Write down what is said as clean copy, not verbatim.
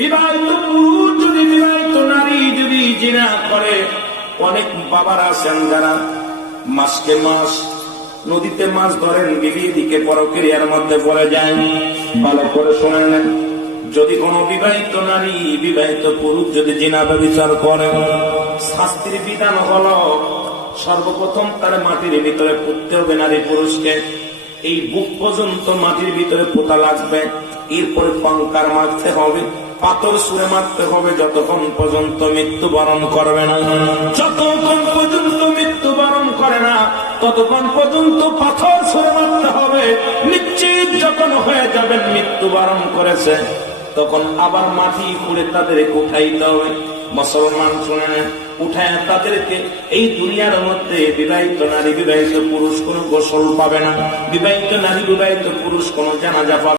বিবাহিত পুরুষ যদি বিবাহিত নারী যদি জিনা করে, অনেক বাবারা আছেন যারা মাসকে মাস নদীতে মাছ ধরেন, বিবি দিকে পরক্রিয়ার মধ্যে পড়ে যায়। ভালো করে শুনে নেন, যদি কোন বিবাহিত নারী বিবাহিত পুরুষ যদি জিনা ব্যভিচার করে, শাস্তির বিধান হলো সর্বপ্রথম তার মাটির ভিতরে পুঁততে হবে নারী পুরুষকে। এই বুক পর্যন্ত মাটির ভিতরে পোতা লাগবে, এরপরে কঙ্কার মারতে হবে, পাথর সুরে মারতে হবে, যতক্ষণ পর্যন্ত মৃত্যুবরণ করবে না। যতক্ষণ পর্যন্ত মৃত্যুবরণ করে না ততক্ষণ পর্যন্ত পাথর সুরে মারতে হবে। নিশ্চিত যখন হয়ে যাবেন মৃত্যুবরণ করেছে, তখন আবার মাটি খুঁড়ে তাদেরকে উঠাইতে হবে। মুসলমান শুনে নেন, উঠায় তাদেরকে এই দুনিয়ার মধ্যে বিবাহিত নারী বিবাহিত পুরুষ কোনো গোসল পাবে না, বিবাহিত নারী বিবাহিত পুরুষ কোনো জানাজা পাবে